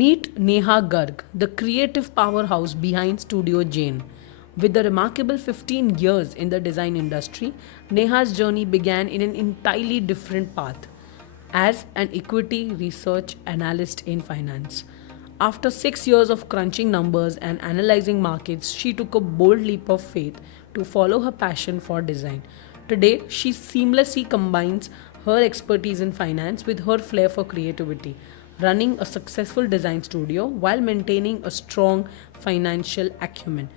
Meet Neha Garg, the creative powerhouse behind Studio Jane. With a remarkable 15 years in the design industry, Neha's journey began in an entirely different path as an equity research analyst in finance. After 6 years of crunching numbers and analyzing markets, she took a bold leap of faith to follow her passion for design. Today, she seamlessly combines her expertise in finance with her flair for creativity, running a successful design studio while maintaining a strong financial acumen.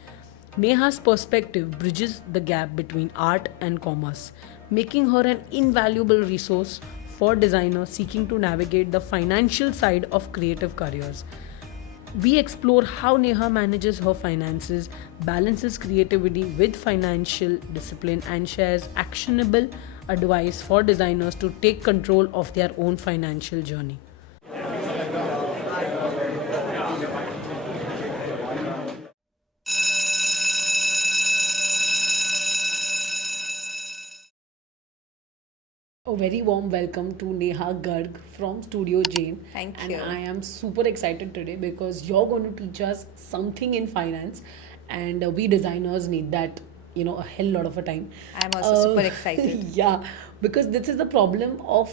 Neha's perspective bridges the gap between art and commerce, making her an invaluable resource for designers seeking to navigate the financial side of creative careers. We explore how Neha manages her finances, balances creativity with financial discipline, and shares actionable advice for designers to take control of their own financial journey. A very warm welcome to Neha Garg from Studio Jane. Thank And you. I am super excited today because you're going to teach us something in finance, and we designers need that, a hell lot of a time. I'm also super excited. Yeah, because this is the problem of,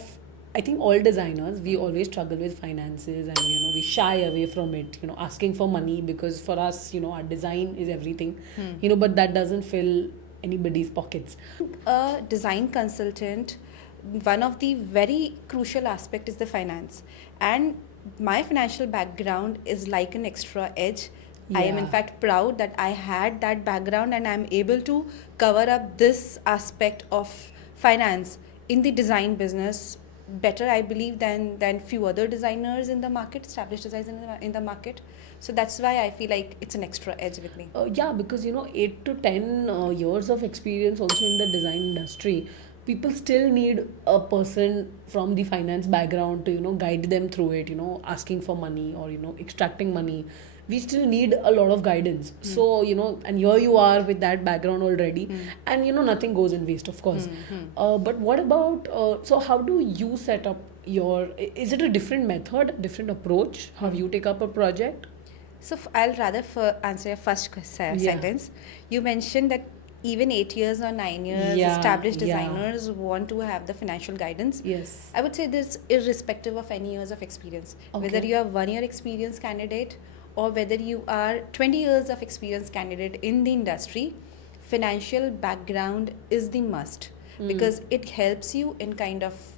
I think, all designers. We always struggle with finances, and we shy away from it. Asking for money, because for us, our design is everything. But that doesn't fill anybody's pockets. A design consultant, one of the very crucial aspect is the finance. And my financial background is like an extra edge. I am in Yeah. fact proud that I had that background and I'm able to cover up this aspect of finance in the design business better, I believe, than few other designers in the market, established designers in the market. So that's why I feel like it's an extra edge with me. Yeah, because 8 to 10 years of experience also in the design industry, people still need a person from the finance background to guide them through it. Asking for money or extracting money. We still need a lot of guidance. So and here you are with that background already, and nothing goes in waste, of course. But what about so how do you set up your? Is it a different method, different approach? How you take up a project? So I'll rather answer your first sentence. You mentioned that even 8 years or 9 years, Yeah, established yeah. designers want to have the financial guidance. Yes. I would say this irrespective of any years of experience. Whether Okay. you are 1 year experience candidate or whether you are 20 years of experience candidate in the industry, financial background is the must because it helps you in kind of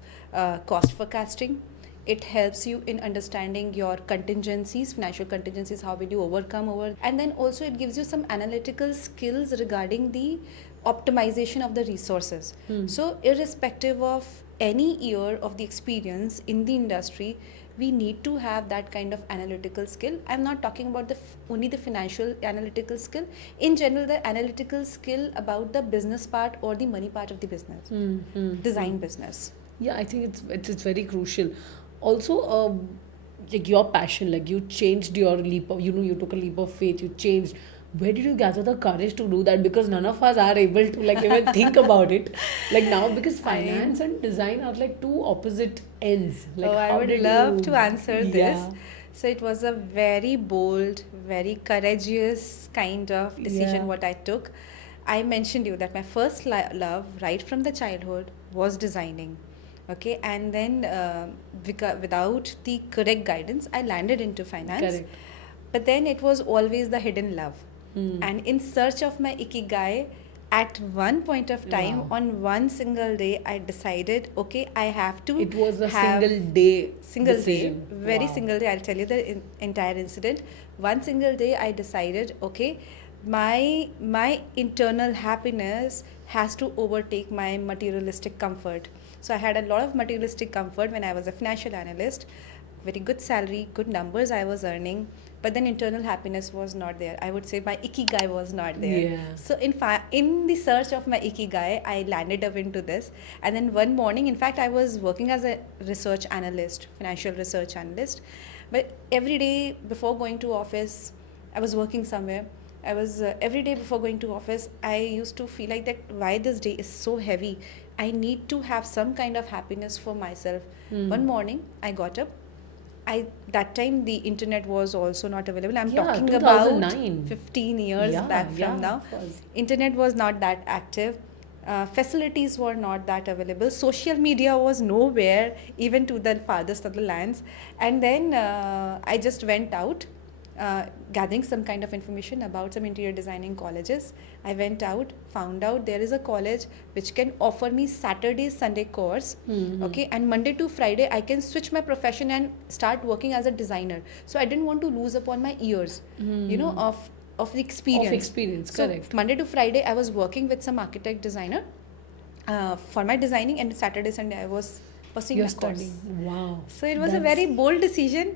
cost forecasting. It helps you in understanding your contingencies, financial contingencies, how will you overcome over, and then also it gives you some analytical skills regarding the optimization of the resources. So irrespective of any year of the experience in the industry, we need to have that kind of analytical skill. I'm not talking about only the financial analytical skill. In general, the analytical skill about the business part or the money part of the business, design business. Yeah, I think it's very crucial. Also, like your passion, like you changed your leap of, you took a leap of faith. You changed. Where did you gather the courage to do that? Because none of us are able to like even think about it. Like now, because finance and design are like two opposite ends. Like Oh, I how would did love you? to answer this. Yeah. So it was a very bold, very courageous kind of decision Yeah. what I took. I mentioned you that my first love, right from the childhood, was designing. Okay, and then without the correct guidance, I landed into finance. Correct. But then it was always the hidden love. And in search of my ikigai, at one point of time, Wow. on one single day, I decided, okay, I have to It was a have single day single decision. day, very Wow. single day. I'll tell you the entire incident. One single day, I decided, okay, my internal happiness has to overtake my materialistic comfort. So I had a lot of materialistic comfort when I was a financial analyst, very good salary, good numbers I was earning, but then internal happiness was not there. I would say my ikigai was not there. Yeah. So in the search of my ikigai, I landed up into this. And then one morning, in fact, I was working as a research analyst, financial research analyst. But every day before going to office, I was working somewhere. I was every day before going to office, I used to feel like that why this day is so heavy. I need to have some kind of happiness for myself. One morning, I got up, that time the internet was also not available. I'm Yeah, talking about 2009. 15 years Yeah, back yeah, from now. of course. Internet was not that active. Facilities were not that available. Social media was nowhere, even to the farthest of the lands. And then I just went out, gathering some kind of information about some interior designing colleges. I went out, found out there is a college which can offer me Saturday, Sunday course. Okay, and Monday to Friday I can switch my profession and start working as a designer. So I didn't want to lose upon my years, of the experience. Of experience, So correct. Monday to Friday I was working with some architect designer for my designing, and Saturday, Sunday I was pursuing You're my course. studying. Wow. So it was a That's- very bold decision.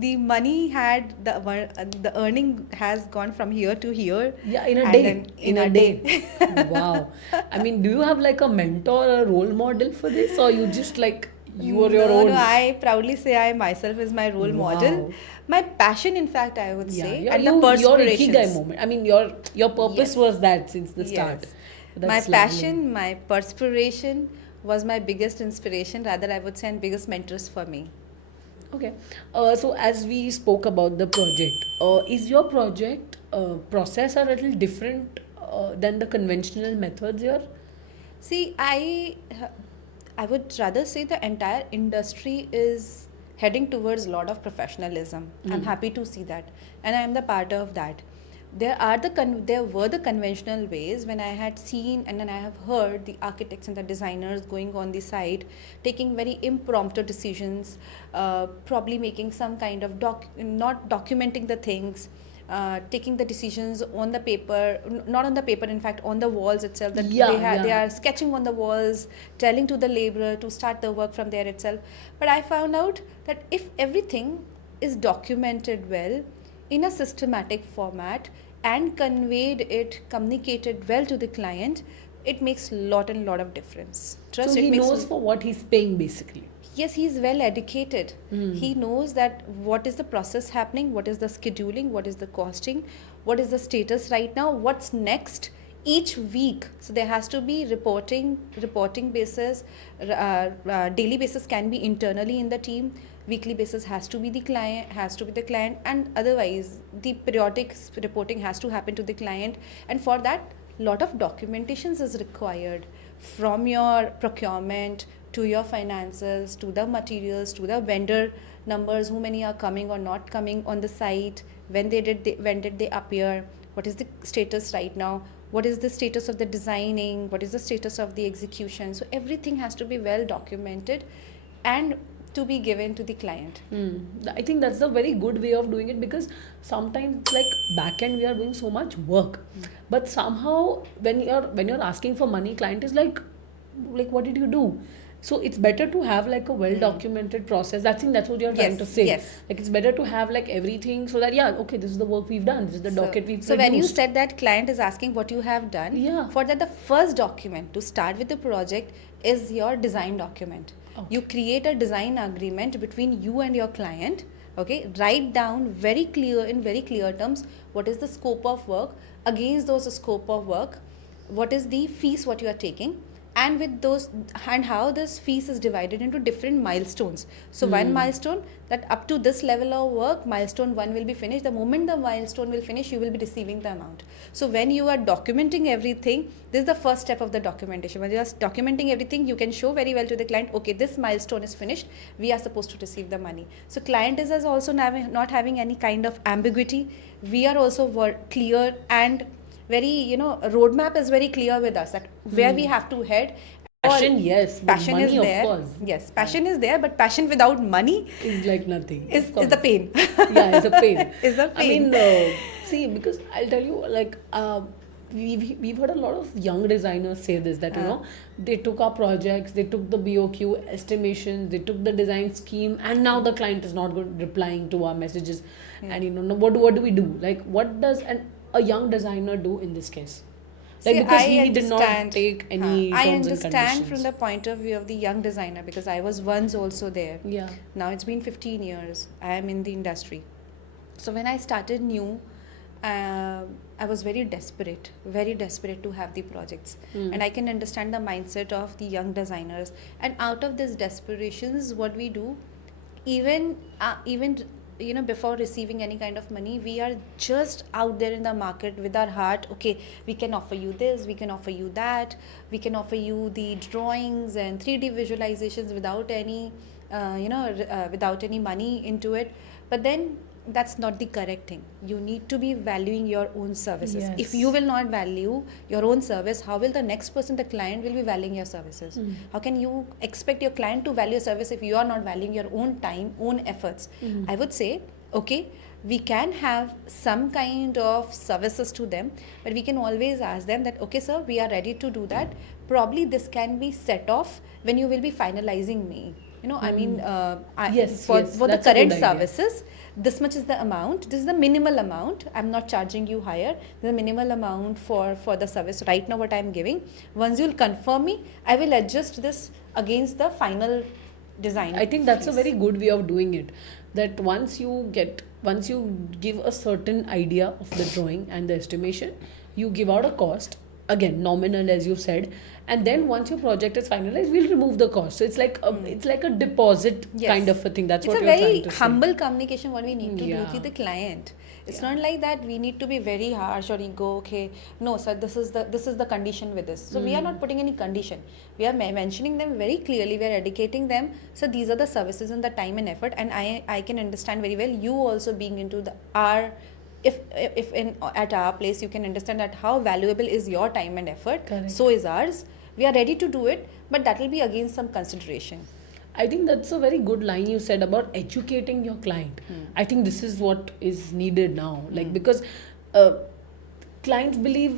The money had the earning has gone from here to here. Yeah, in a and day. then In a day. Wow. I mean, do you have like a mentor or a role model for this, or you just like you are your No, own? no, I proudly say I myself is my role model. Wow. My passion, in fact, I would say, Yeah, and your the perspirations. ikigai moment. I mean, your purpose Yes. was that since the start. Yes. That's My lovely. passion, my perspiration was my biggest inspiration, rather I would say, and biggest mentors for me. Okay. So as we spoke about the project, is your project process a little different than the conventional methods here? See, I would rather say the entire industry is heading towards a lot of professionalism. I'm happy to see that, and I am the part of that. There were the conventional ways when I had seen and then I have heard the architects and the designers going on the site, taking very impromptu decisions, probably making some kind of not documenting the things, taking the decisions on the paper, not on the paper, in fact on the walls itself, that Yeah, they yeah. are sketching on the walls, telling to the laborer to start the work from there itself. But I found out that if everything is documented well in a systematic format and communicated well to the client, it makes lot of difference. Trust, So it he makes knows for what he's paying basically. yes, he's well educated. He knows that what is the process happening, what is the scheduling, what is the costing, what is the status right now, what's next each week. So there has to be reporting basis, daily basis can be internally in the team, weekly basis has to be the client, and otherwise the periodic reporting has to happen to the client. And for that, lot of documentations is required, from your procurement to your finances to the materials to the vendor numbers, who many are coming or not coming on the site, when did they appear, what is the status right now, what is the status of the designing, what is the status of the execution. So everything has to be well documented and to be given to the client. I think that's a very good way of doing it, because sometimes like back end we are doing so much work, but somehow when you're asking for money, client is like what did you do? So it's better to have like a well documented process. That's what you're trying Yes, to say. yes. Like it's better to have like everything, so that yeah, okay, this is the work we've done, this is the docket we've So when you produced. said that client is asking what you have done, Yeah. for that the first document to start with the project is your design document. Okay. You create a design agreement between you and your client. Okay, write down in very clear terms what is the scope of work, against those scope of work, what is the fees what you are taking, and with those, and how this fees is divided into different milestones. So one milestone, that up to this level of work, milestone 1 will be finished. The moment the milestone will finish, you will be receiving the amount. So when you are documenting everything, this is the first step of the documentation. When you are documenting everything, you can show very well to the client, okay, this milestone is finished, we are supposed to receive the money. So client is also not having any kind of ambiguity. We are also clear, and very, roadmap is very clear with us, that where we have to head. Passion, yes, but Passion money, is of there. course. Yes, passion is there, but passion without money Is like nothing. is Of course. the pain. Yeah, it's a pain. Is a I pain. mean, see, because I'll tell you, like, we've heard a lot of young designers say this, that, they took our projects, they took the BOQ estimations, they took the design scheme, and now the client is not good replying to our messages. And, what do we do? Like, what does a young designer do in this case? Like, See, because I he did not understand. take any I terms and understand conditions. from the point of view of the young designer, because I was once also there. Yeah. Now it's been 15 years. I am in the industry. So when I started new, I was very desperate to have the projects. And I can understand the mindset of the young designers. And out of these desperations, what we do, even before receiving any kind of money, we are just out there in the market with our heart. Okay, we can offer you this, we can offer you that, we can offer you the drawings and 3D visualizations without any without any money into it. But then that's not the correct thing. You need to be valuing your own services. Yes. If you will not value your own service, how will the next person, the client, will be valuing your services? How can you expect your client to value your service if you are not valuing your own time, own efforts? I would say, okay, we can have some kind of services to them, but we can always ask them that, okay sir, we are ready to do that. Probably this can be set off when you will be finalizing me. I mean, Yes, for yes, the that's a current good idea. services, this much is the amount, this is the minimal amount, I'm not charging you higher, the minimal amount for the service right now what I'm giving. Once you'll confirm me, I will adjust this against the final design I think that's a fees. very good way of doing it. That once you give a certain idea of the drawing and the estimation, you give out a cost, again nominal as you said, and then once your project is finalized, we'll remove the cost. So it's like a deposit Yes. kind of a thing. That's It's what a you're very trying to say. humble communication what we need to do Yeah. with the client. It's Yeah. not like that we need to be very harsh or ego. Okay, no sir, this is the condition with this. So we are not putting any condition. We are mentioning them very clearly. We are educating them. So these are the services and the time and effort. And I can understand very well you also being into the our. If in at our place you can understand that how valuable is your time and effort. Correct. So is ours. We are ready to do it, but that will be against some consideration. I think that's a very good line you said about educating your client. I think this is what is needed now. Like, because clients believe,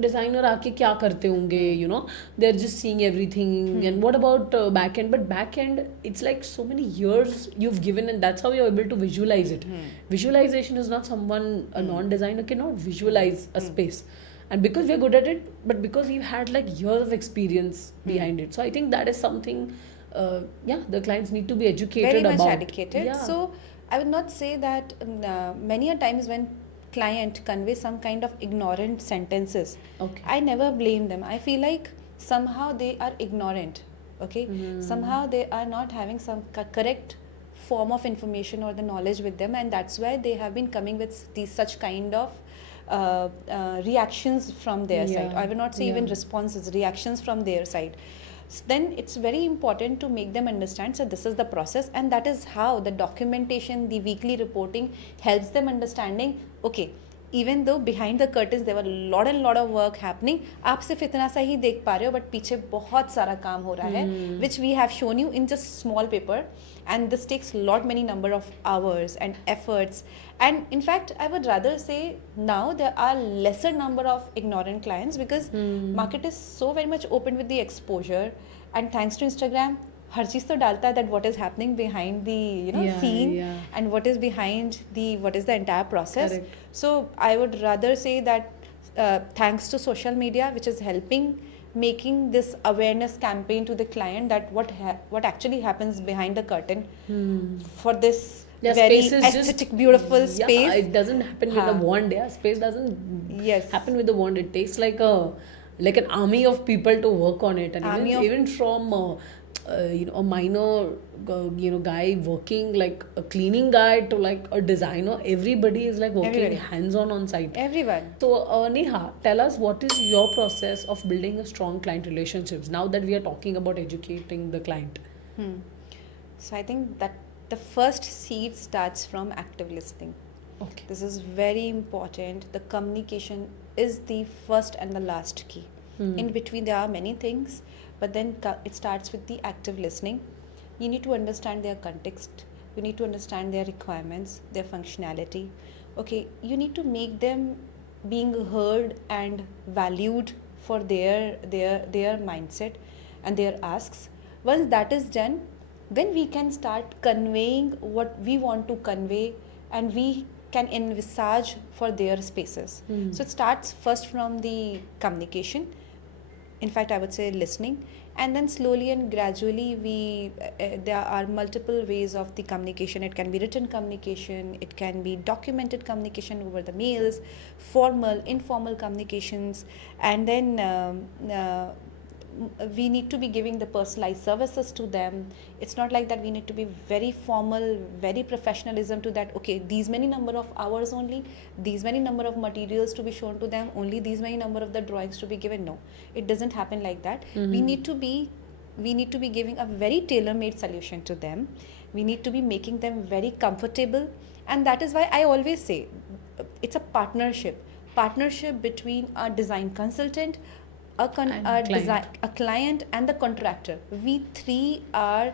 designer aake kya karte honge, they're just seeing everything. And what about back end? But back end, it's like so many years you've given, and that's how you're able to visualize it. Visualization is not a non-designer cannot visualize a space. And because we're good at it, but because we've had like years of experience behind it. So I think that is something the clients need to be educated Very much about. educated. Yeah. So I would not say that many a times when client conveys some kind of ignorant sentences, Okay. I never blame them. I feel like somehow they are ignorant. Okay, somehow they are not having some correct form of information or the knowledge with them, and that's why they have been coming with these such kind of reactions from their side. I will not say even responses, reactions from their side. So then it's very important to make them understand, so this is the process, and that is how the documentation, the weekly reporting helps them understanding, okay, even though behind the curtains there were a lot of work happening, आप सिर्फ इतना सा ही देख पा रहे हो, but पीछे बहुत सारा काम हो रहा है, which we have shown you in just small paper, and this takes many number of hours and efforts. And in fact, I would rather say now there are lesser number of ignorant clients because market is so very much open with the exposure, and thanks to Instagram, हर चीज़ तो डालता है that what is happening behind the scene and what is behind what is the entire process. Correct. So I would rather say that thanks to social media, which is helping making this awareness campaign to the client that what actually happens behind the curtain for this very space is aesthetic, beautiful space. Yeah, it doesn't happen with a wand. Yeah, space doesn't happen with a wand. It takes like an army of people to work on it, and even from a minor guy working like a cleaning guy to like a designer, everybody is like working hands-on on site. Everyone. So Neha, tell us, what is your process of building a strong client relationships now that we are talking about educating the client? So I think that the first seed starts from active listening. Okay. This is very important. The communication is the first and the last key. In between there are many things, but then it starts with the active listening. You need to understand their context. You need to understand their requirements, their functionality. Okay, you need to make them being heard and valued for their mindset and their asks. Once that is done, then we can start conveying what we want to convey, and we can envisage for their spaces. So it starts first from the communication. In fact, I would say listening, and then slowly and gradually there are multiple ways of the communication. It can be written communication, it can be documented communication over the mails, formal, informal communications, and then we need to be giving the personalized services to them. It's not like that we need to be very formal, very professionalism to that, okay, these many number of hours only, these many number of materials to be shown to them, only these many number of the drawings to be given. No, it doesn't happen like that. We need to be giving a very tailor-made solution to them. We need to be making them very comfortable, and that is why I always say it's a partnership between a design consultant, a client, and the contractor. We three are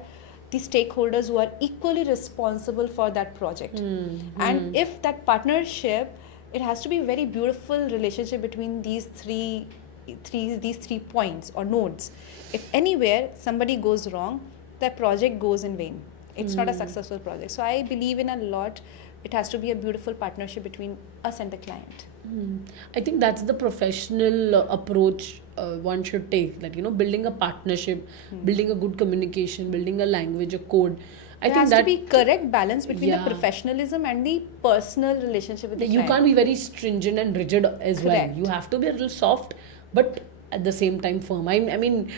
the stakeholders who are equally responsible for that project. And if that partnership, it has to be a very beautiful relationship between these three points or nodes. If anywhere somebody goes wrong, the project goes in vain. It's not a successful project. So I believe in a lot. It has to be a beautiful partnership between us and the client. I think that's the professional approach one should take. Like, building a partnership, building a good communication, building a language, a code. I There think has that to be correct balance between the Yeah. professionalism and the personal relationship with the you client. can't be very stringent and rigid as well. Correct. You have to be a little soft, but at the same time firm. I mean,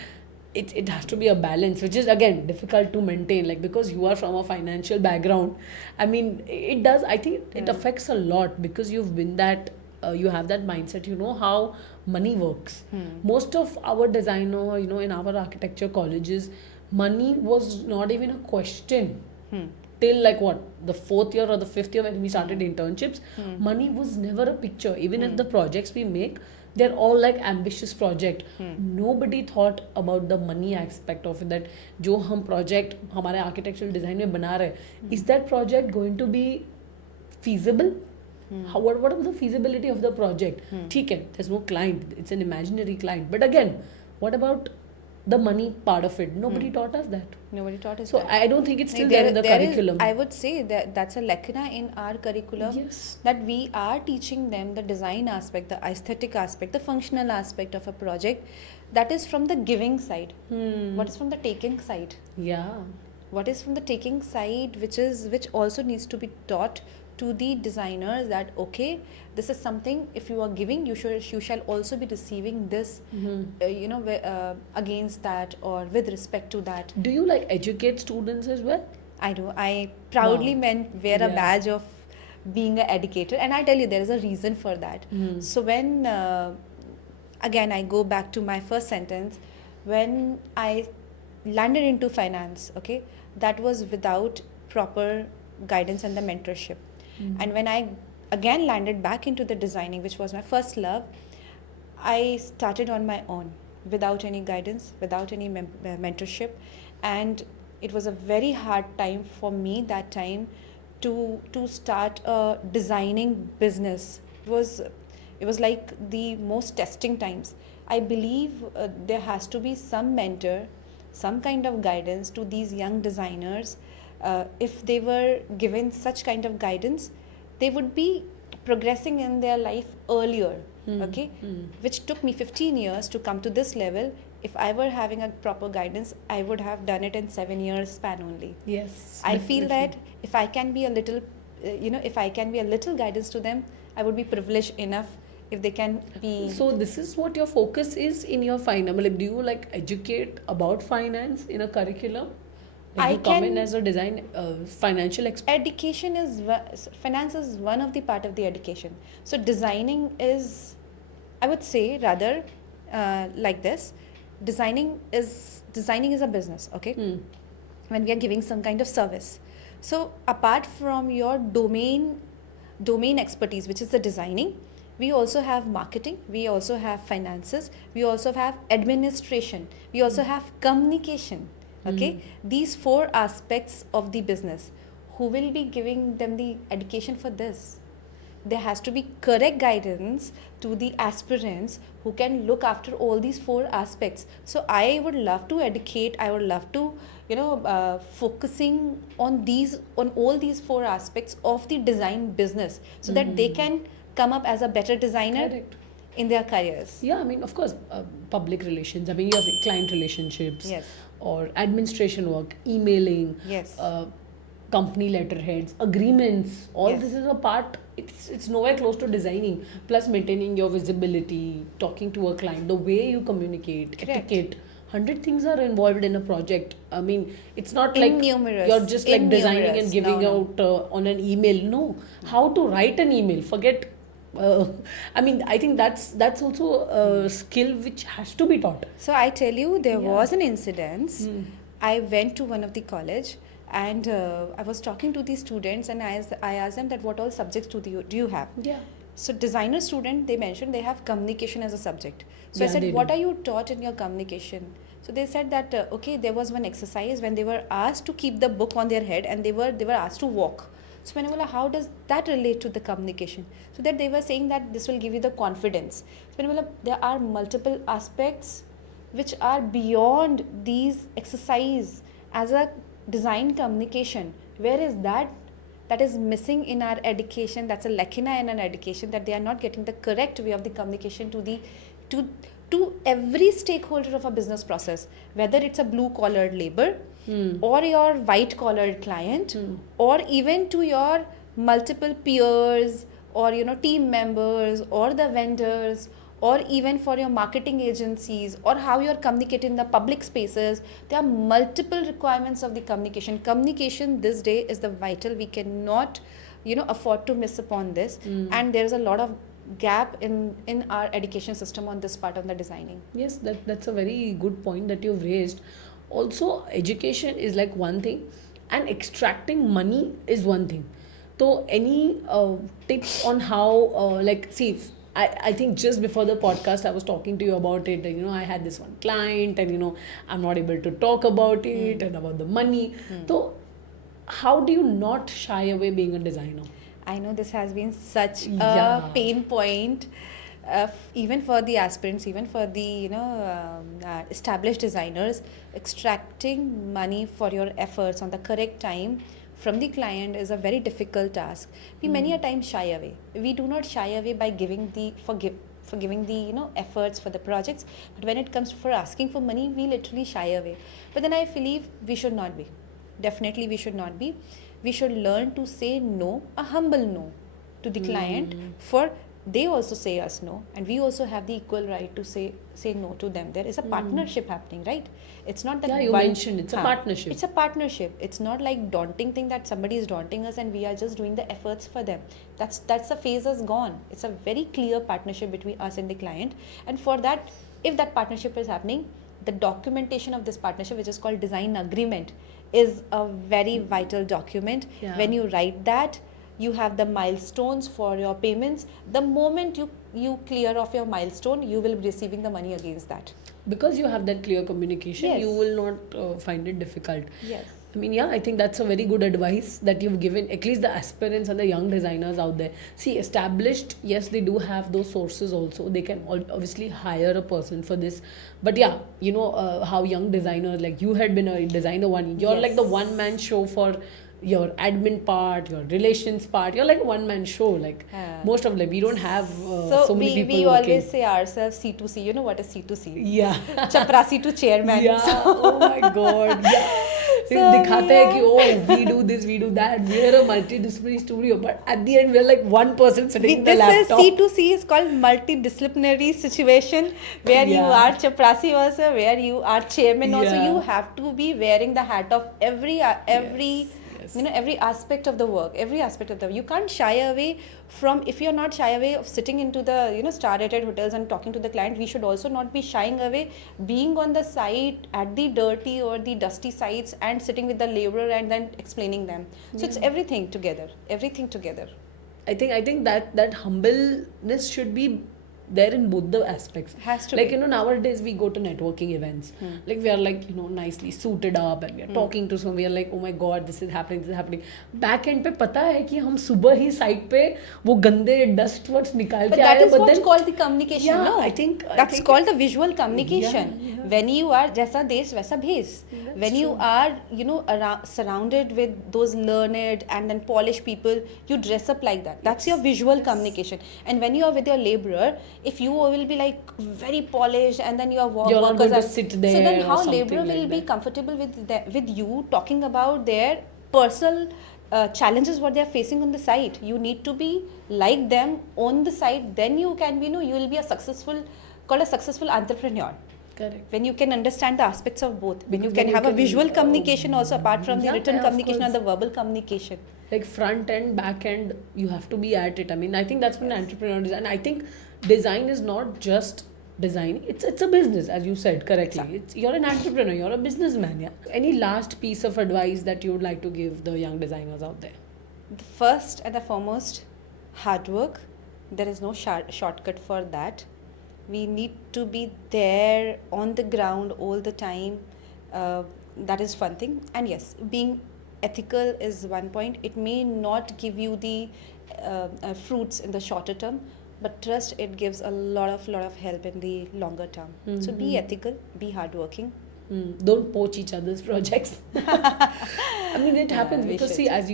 it has to be a balance, which is again difficult to maintain. Like, because you are from a financial background, I mean, it does. I think it affects a lot because you've been that. You have that mindset. You know how money works. Most of our designer, in our architecture colleges, money was not even a question till like what, the 4th year or the 5th year when we started internships. Money was never a picture. Even if the projects we make, they're all like ambitious project. Nobody thought about the money aspect of it, that जो हम project हमारे architectural design में बना रहे, is that project going to be feasible? What about the feasibility of the project? ठीक है, there's no client, it's an imaginary client, but again, what about the money part of it? Nobody taught us that. Nobody taught us So that. I don't think it's still there in the curriculum. I would say that that's a lacuna in our curriculum. Yes. That we are teaching them the design aspect, the aesthetic aspect, the functional aspect of a project. That is from the giving side. What is from the taking side? Yeah. What is from the taking side, which also needs to be taught to the designers, that okay, this is something, if you are giving, you shall also be receiving this, against that or with respect to that. Do you like educate students as well? I do. I proudly wear a Yeah. badge of being an educator, and I tell you, there is a reason for that. So when again I go back to my first sentence, when I landed into finance, okay, that was without proper guidance and the mentorship. And when I again landed back into the designing, which was my first love, I started on my own without any guidance, without any mentorship, and it was a very hard time for me that time to start a designing business. It was like the most testing times. I believe there has to be some mentor, some kind of guidance to these young designers. If they were given such kind of guidance, they would be progressing in their life earlier. Okay, which took me 15 years to come to this level. If I were having a proper guidance, I would have done it in 7 years span only. Yes. I feel that if I can be a little, if I can be a little guidance to them, I would be privileged enough if they can be. So this is what your focus is in your finance. Like, do you like educate about finance in a curriculum? Like, you come in as a design financial expert. Education is finance is one of the part of the education. So designing is, I would say rather like this. Designing is a business. Okay. When we are giving some kind of service. So apart from your domain expertise, which is the designing, we also have marketing, we also have finances, we also have administration, we also have communication. Okay, these 4 aspects of the business. Who will be giving them the education for this? There has to be correct guidance to the aspirants who can look after all these 4 aspects. So I would love to educate, I would love to, focusing on all these 4 aspects of the design business, so that they can come up as a better designer. Correct. In their careers. Yeah, I mean, of course, public relations. I mean, you have client relationships. Yes. Or administration work, emailing. Yes. Company letterheads, agreements. All Yes. this is a part. It's nowhere close to designing. Plus maintaining your visibility, talking to a client, the way you communicate, Correct. etiquette. 100 things are involved in a project. I mean, it's not like Innumerous. you're just like designing and Innumerous. giving No. out on an email. No, how to write an email. Forget. Uh, I mean, I think that's also a skill which has to be taught. So I tell you, there Yeah. was an incident. Hmm. I went to one of the college, and I was talking to the students, and I asked them that what all subjects do you have? Yeah. So designer student, they mentioned they have communication as a subject. So I Yeah, said, they what do. are you taught in your communication? So they said that okay, there was one exercise when they were asked to keep the book on their head, and they were asked to walk. So when I was like, how does that relate to the communication? So that they were saying that this will give you the confidence. So when I was like, there are multiple aspects which are beyond these exercise as a design communication. Where is that is missing in our education? That's a lacuna in our education, that they are not getting the correct way of the communication to the to to every stakeholder of a business process, whether it's a blue collared labor or your white collared client, or even to your multiple peers, or team members, or the vendors, or even for your marketing agencies, or how you're communicating in the public spaces. There are multiple requirements of the communication this day is the vital. We cannot afford to miss upon this. And there's a lot of gap in our education system on this part of the designing. Yes, that's a very good point that you've raised. Also, education is like one thing, and extracting money is one thing. So, any tips on how, like, see, I think just before the podcast, I was talking to you about it. And, I had this one client, and, I'm not able to talk about it and about the money. So, how do you not shy away being a designer? I know this has been such Yeah. a pain point, even for the aspirants, even for the established designers. Extracting money for your efforts on the correct time from the client is a very difficult task. We many a time shy away. We do not shy away by giving the for giving the efforts for the projects, but when it comes for asking for money, we literally shy away. But then I believe we should not be. Definitely, we should not be. We should learn to say no, a humble no, to the client, for they also say us no, and we also have the equal right to say no to them. There is a partnership happening, right? It's not that Yeah, you mentioned it's a partnership. It's a partnership. It's not like daunting thing that somebody is daunting us and we are just doing the efforts for them. That's the phase is gone. It's a very clear partnership between us and the client. And for that, if that partnership is happening, the documentation of this partnership, which is called design agreement, is a very vital document. Yeah. When you write that, you have the milestones for your payments. The moment you clear off your milestone, you will be receiving the money against that. Because you have that clear communication, Yes. you will not find it difficult. Yes. I mean, yeah, I think that's a very good advice that you've given, at least the aspirants and the young designers out there. See, established, yes, they do have those sources also. They can obviously hire a person for this. But yeah, how young designers, like you had been a designer you're Yes. like the one-man show for your admin part, your relations part. You're like a one-man show. Like most of them, we don't have so many people we working. always say ourselves C2C. You know what is C2C? Yeah. Chaprasi to chairman. Yeah. Oh my God. Yeah. So, दिखाते हैं कि oh we do this, we do that, we are a multidisciplinary studio, but at the end we're like one person sitting in the this laptop. is C2C is called multidisciplinary situation, where you Yeah. are chaprasi also, where you are chairman also. Yeah. You have to be wearing the hat of every Yes. every aspect of the work, every aspect of the. You can't shy away from, if you're not shy away of sitting into the star-rated hotels and talking to the client. We should also not be shying away being on the site at the dirty or the dusty sites and sitting with the laborer and then explaining them. So it's everything together. I think that humbleness should be there in both the aspects. Has to like be. nowadays we go to networking events, like we are like nicely suited up and we are talking to someone, we are like, oh my god, this is happening. Back end पे पता है कि हम सुबह ही site पे वो गंदे dust words निकाल But के that आए, is what's called the communication. Yeah, No, I think that's called the visual communication. Yeah. When you are जैसा देश वैसा भेष. When you are surrounded with those learned and then polished people, you dress up like that. That's your visual communication. And when you are with your laborer, if you will be like very polished and then your You're not workers going to are sit so there then or how something laborer like will be that. comfortable with you talking about their personal challenges what they are facing on the site. You need to be like them on the site, then you can be you will be a successful entrepreneur. Correct. When you can understand the aspects of both, when you Because can have a visual communication also apart from the yeah, written of communication and course. the verbal communication. Like front end, back end, you have to be at it. I mean, I think that's what an Yes. entrepreneur is. And I think design is not just design, it's a business, as you said correctly. Exactly. You're an entrepreneur, you're a businessman. Yeah. Any last piece of advice that you would like to give the young designers out there? The first and the foremost, hard work. There is no shortcut for that. We need to be there on the ground all the time. That is one thing. And yes, being ethical is one point. It may not give you the fruits in the shorter term, but trust, it gives a lot of help in the longer term. So be ethical, be hardworking. Don't poach each other's projects. I mean, it happens we because should. see, as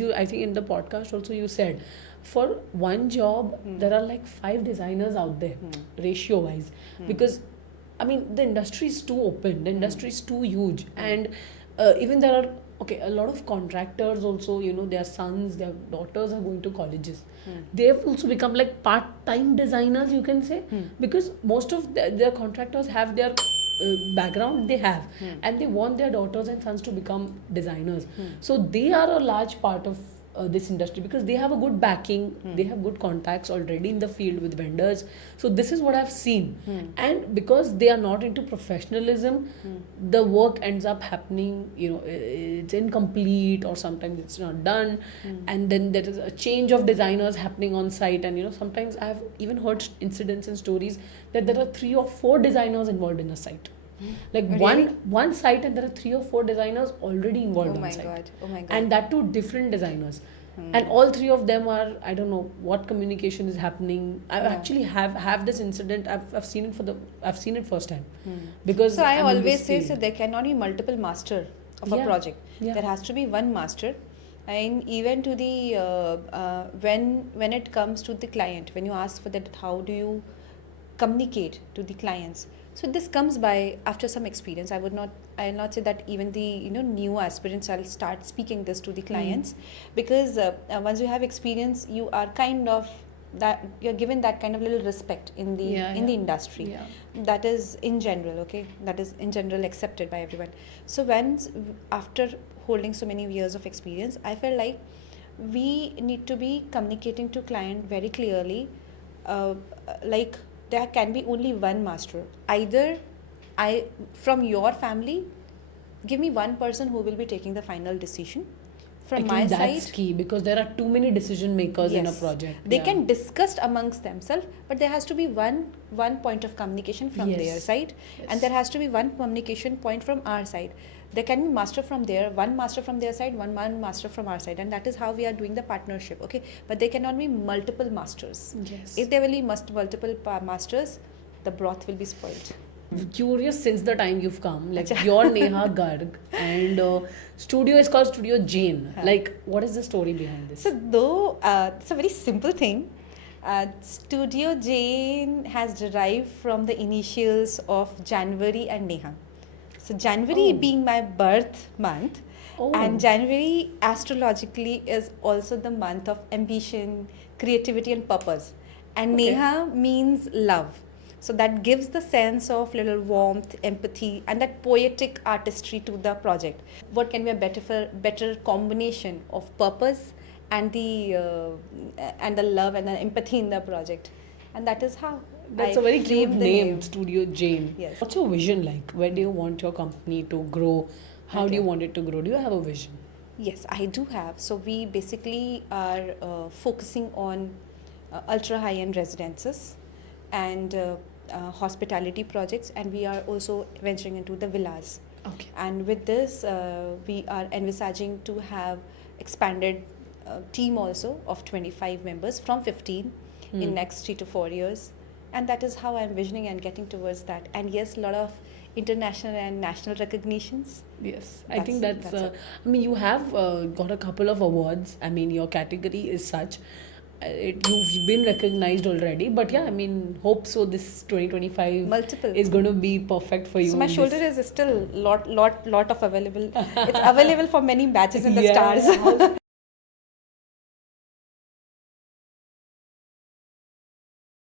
you, I think in the podcast also you said, for one job there are like 5 designers out there, ratio wise, because I mean the industry is too open, the industry is too huge, and even there are a lot of contractors also. Their sons, their daughters are going to colleges. They've also become like part-time designers, you can say, because most of their contractors have their background they have, and they want their daughters and sons to become designers. So they are a large part of this industry because they have a good backing, they have good contacts already in the field with vendors. So this is what I've seen, and because they are not into professionalism, the work ends up happening, it's incomplete or sometimes it's not done, and then there is a change of designers happening on site. And sometimes I've even heard incidents and stories that there are 3 or 4 designers involved in a site. Like Really? one site, and there are 3 or 4 designers already involved Oh on my site. god! Oh my god! And that too different designers, and all 3 of them are, I don't know what communication is happening. I Yeah. actually have this incident. I've seen it I've seen it first time, because So I I'm in always this say, so field. there cannot be multiple master of a Yeah. project. Yeah. There has to be one master. And even to the when it comes to the client, when you ask for that, how do you communicate to the clients? So this comes by after some experience. I'll not say that even the new aspirants I'll start speaking this to the clients, because once you have experience, you are kind of that you're given that kind of little respect in the in the industry. Yeah. That is in general, okay, that is in general accepted by everyone. So once after holding so many years of experience, I felt like we need to be communicating to client very clearly, like there can be only one master. Either I from your family, give me one person who will be taking the final decision. I From think my that's side, key, because there are too many decision makers in a yes, project. they Yeah. can discuss amongst themselves, but there has to be one point of communication from Yes. their side, Yes. and there has to be one communication point from our side. There can be master from there, one master from their side, one master from our side, and that is how we are doing the partnership, okay? But there cannot be multiple masters. Yes. If there will be multiple masters, the broth will be spoiled. Curious, since the time you've come, like you're Neha Garg, and studio is called Studio Jane. Like, what is the story behind this? So though it's a very simple thing, Studio Jane has derived from the initials of January and Neha. So January being my birth month, and January astrologically is also the month of ambition, creativity and purpose. And Neha means love. So that gives the sense of little warmth, empathy, and that poetic artistry to the project. What can be a better combination of purpose and the love and the empathy in the project? And that is how That's I a very cute framed the name, Studio Jane. Yes. What's your vision like? Where do you want your company to grow? How do you want it to grow? Do you have a vision? Yes, I do have. So we basically are focusing on ultra high-end residences and hospitality projects, and we are also venturing into the villas. Okay. And with this, we are envisaging to have expanded team also of 25 members from 15 in next 3 to 4 years. And that is how I'm visioning and getting towards that. And yes, a lot of international and national recognitions. Yes, I think that's I mean, you have got a couple of awards. I mean, your category is such. You've been recognized already, but yeah, I mean, hope so. This 2025 Multiple is going to be perfect for you. So my shoulder is still lot of available. It's available for many batches in the stars.